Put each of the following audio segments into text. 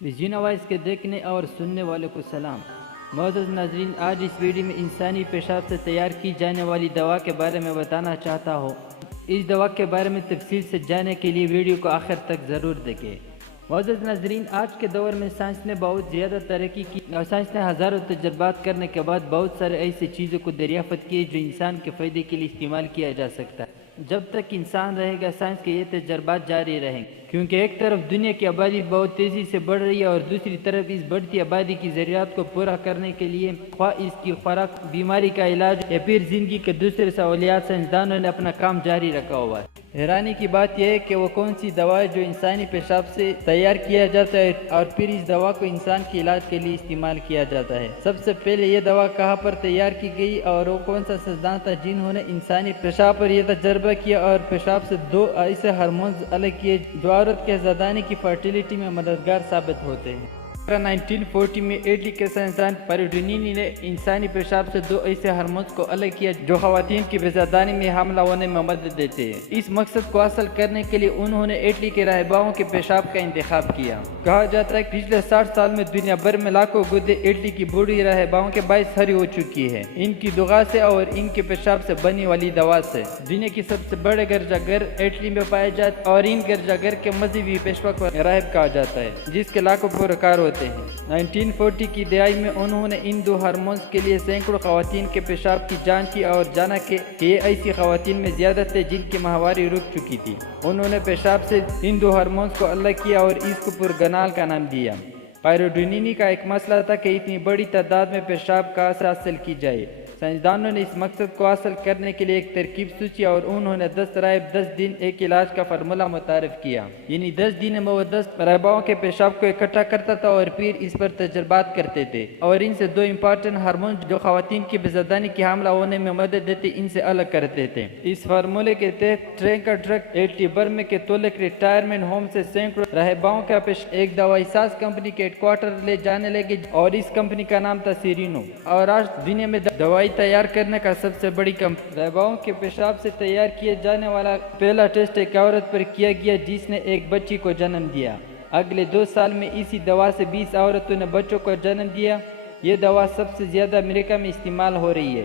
Vision voice کے دیکھنے اور سننے والوں کو سلام۔ معزز ناظرین، آج اس ویڈیو میں انسانی پیشاب سے تیار کی جانے والی دوا کے بارے میں بتانا چاہتا ہوں۔ اس دوا کے بارے میں تفصیل سے جاننے کے لیے ویڈیو کو آخر تک ضرور دیکھیں۔ معزز ناظرین، آج کے دور میں سائنس نے بہت زیادہ ترقی کی اور سائنس نے ہزاروں تجربات کرنے کے بعد بہت سارے ایسی چیزوں کو دریافت کی جو انسان کے فائدے کے لیے استعمال کیا جا سکتا ہے۔ جب تک انسان رہے گا سائنس کے یہ تجربات جاری رہیں گے، کیونکہ ایک طرف دنیا کی آبادی بہت تیزی سے بڑھ رہی ہے اور دوسری طرف اس بڑھتی آبادی کی ضروریات کو پورا کرنے کے لیے خواہ اس کی خوراک، بیماری کا علاج یا پھر زندگی کے دوسرے سہولیات، سائنسدانوں نے اپنا کام جاری رکھا ہوا ہے۔ حیرانی کی بات یہ ہے کہ وہ کون سی دوا ہے جو انسانی پیشاب سے تیار کیا جاتا ہے اور پھر اس دوا کو انسان کے علاج کے لیے استعمال کیا جاتا ہے۔ سب سے پہلے یہ دوا کہاں پر تیار کی گئی اور وہ کون سا سائنسدان تھا جنہوں نے انسانی پیشاب پر یہ تجربہ کیا اور پیشاب سے دو ایسے ہارمونز الگ کیے جو عورت کے زادانی کی فرٹیلیٹی میں مددگار ثابت ہوتے ہیں۔ 1940 میں اٹلی کے سائنسدان پیروڈینینی نے انسانی پیشاب سے دو ایسے ہارمونز کو الگ کیا جو خواتین کی بےزادانی میں حاملہ ہونے میں مدد دیتے ہیں۔ اس مقصد کو حاصل کرنے کے لیے انہوں نے اٹلی کے راہباؤں کے پیشاب کا انتخاب کیا۔ کہا جاتا ہے کہ پچھلے 60 سال میں دنیا بھر میں لاکھوں گردے اٹلی کی بوڑھی راہباؤں کے باعث ہری ہو چکی ہے، ان کی دعا سے اور ان کے پیشاب سے بننے والی دوا سے۔ دنیا کی سب سے بڑے گرجا گھر اٹلی میں پائے جاتے اور ان گرجا گھر کے مذہبی پیشوا کو راہب کہا جاتا ہے، جس کے لاکھوں پیروکار ہوتے ہیں۔ 1940 کی دہائی میں انہوں نے ان دو ہارمونز کے لیے سینکڑوں خواتین کے پیشاب کی جانچ کی اور جانا کہ یہ ایسی خواتین میں زیادہ تھے جن کی ماہواری رک چکی تھی۔ انہوں نے پیشاب سے ان دو ہارمونز کو الگ کیا اور اس کو پرگنال کا نام دیا۔ پیروڈینینی کا ایک مسئلہ تھا کہ اتنی بڑی تعداد میں پیشاب کا اثر حاصل کی جائے۔ سائنسدانوں نے اس مقصد کو حاصل کرنے کے لیے ایک ترکیب سوچی اور انہوں نے 10 راہب 10 دن ایک علاج کا فارمولہ متعارف کیا، یعنی 10 دن میں وہ 10 راہباؤں کے پیشاب کو اکٹھا کرتا تھا اور پھر اس پر تجربات کرتے تھے اور ان سے دو امپارٹنٹ ہارمون جو خواتین کی بےزادانی کی حاملہ ہونے میں مدد دیتے ان سے الگ کرتے تھے۔ اس فارمولے کے تحت ٹرین کا ٹرک اٹلی برمے کے تولک ریٹائرمنٹ ہوم سے سینکڑوں راہباؤں کا ایک دوائی ساز کمپنی کے ہیڈ کوارٹر لے جانے لگے اور اس کمپنی کا نام تھا سیرینو، اور آج دنیا میں دوائی تیار کرنے کا سب سے بڑی کمپنی۔ راہباؤں کے پیشاب سے تیار کیے جانے والا پہلا ٹیسٹ ایک عورت پر کیا گیا جس نے ایک بچی کو جنم دیا۔ اگلے 2 سال میں اسی دوا سے 20 عورتوں نے بچوں کو جنم دیا۔ یہ دوا سب سے زیادہ امریکہ میں استعمال ہو رہی ہے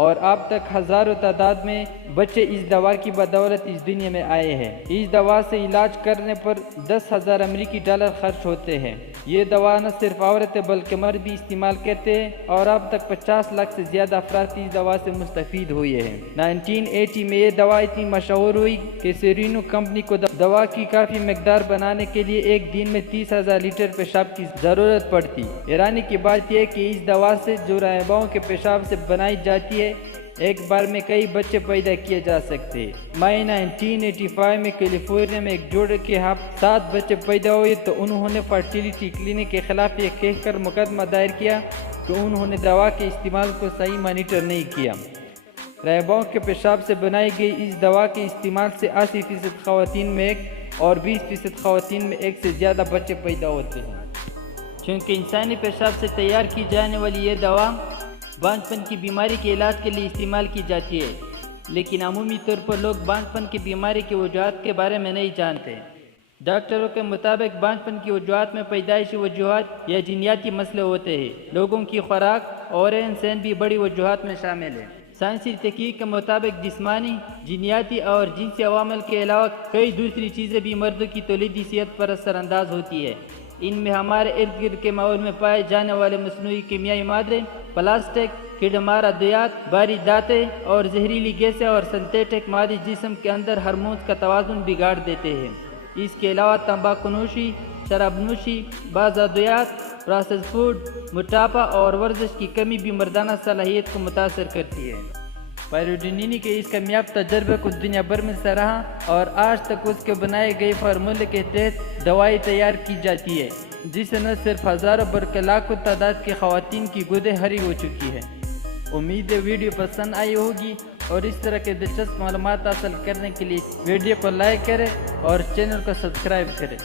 اور اب تک ہزاروں تعداد میں بچے اس دوا کی بدولت اس دنیا میں آئے ہیں۔ اس دوا سے علاج کرنے پر 10,000 امریکی ڈالر خرچ ہوتے ہیں۔ یہ دوا نہ صرف عورتیں بلکہ مرد بھی استعمال کرتے ہیں اور اب تک 50 لاکھ سے زیادہ افراد اس دوا سے مستفید ہوئے ہیں۔ 1980 میں یہ دوا اتنی مشہور ہوئی کہ سیرینو کمپنی کو دوا کی کافی مقدار بنانے کے لیے ایک دن میں 30,000 لیٹر پیشاب کی ضرورت پڑتی۔ حیرانی کی بات یہ ہے کہ اس دوا سے جو راہباؤں کے پیشاب سے بنائی جاتی ہے، ایک بار میں کئی بچے پیدا کیے جا سکتے ہیں۔ مئی 1985 میں کیلیفورنیا میں ایک جوڑے کے 7 بچے پیدا ہوئے تو انہوں نے فرٹیلیٹی کلینک کے خلاف یہ کہہ کر مقدمہ دائر کیا کہ انہوں نے دوا کے استعمال کو صحیح مانیٹر نہیں کیا۔ راہباؤں کے پیشاب سے بنائی گئی اس دوا کے استعمال سے 80% خواتین میں ایک اور 20% خواتین میں ایک سے زیادہ بچے پیدا ہوتے ہیں۔ چونکہ انسانی پیشاب سے تیار کی جانے والی یہ دوا بانجھ پن کی بیماری کے علاج کے لیے استعمال کی جاتی ہے، لیکن عمومی طور پر لوگ بانجھ پن کی بیماری کے وجوہات کے بارے میں نہیں جانتے۔ ڈاکٹروں کے مطابق بانجھ پن کی وجوہات میں پیدائشی وجوہات یا جینیاتی مسئلے ہوتے ہیں۔ لوگوں کی خوراک اور رہن سہن بھی بڑی وجوہات میں شامل ہے۔ سائنسی تحقیق کے مطابق جسمانی، جینیاتی اور جنسی عوامل کے علاوہ کئی دوسری چیزیں بھی مردوں کی تولیدی صحت پر اثر انداز ہوتی ہے۔ ان میں ہمارے ارد گرد کے ماحول میں پائے جانے والے مصنوعی کیمیائی مادے، پلاسٹک، کیڑمار ادویات، بھاری دھاتیں اور زہریلی گیسیں اور سنتھیٹک مادے جسم کے اندر ہارمونز کا توازن بگاڑ دیتے ہیں۔ اس کے علاوہ تمباکو نوشی، شراب نوشی، بعض ادویات، پروسیس فوڈ، موٹاپا اور ورزش کی کمی بھی مردانہ صلاحیت کو متاثر کرتی ہے۔ پیروڈینینی کے اس کامیاب تجربے کو دنیا بھر میں سراہا اور آج تک اس کے بنائے گئے فارمولے کے تحت دوائی تیار کی جاتی ہے، جس سے نہ صرف ہزاروں بلکہ لاکھوں تعداد کی خواتین کی گردیں ہری ہو چکی ہے۔ امید ہے ویڈیو پسند آئی ہوگی اور اس طرح کے دلچسپ معلومات حاصل کرنے کے لیے ویڈیو کو لائک کریں اور چینل کو سبسکرائب کریں۔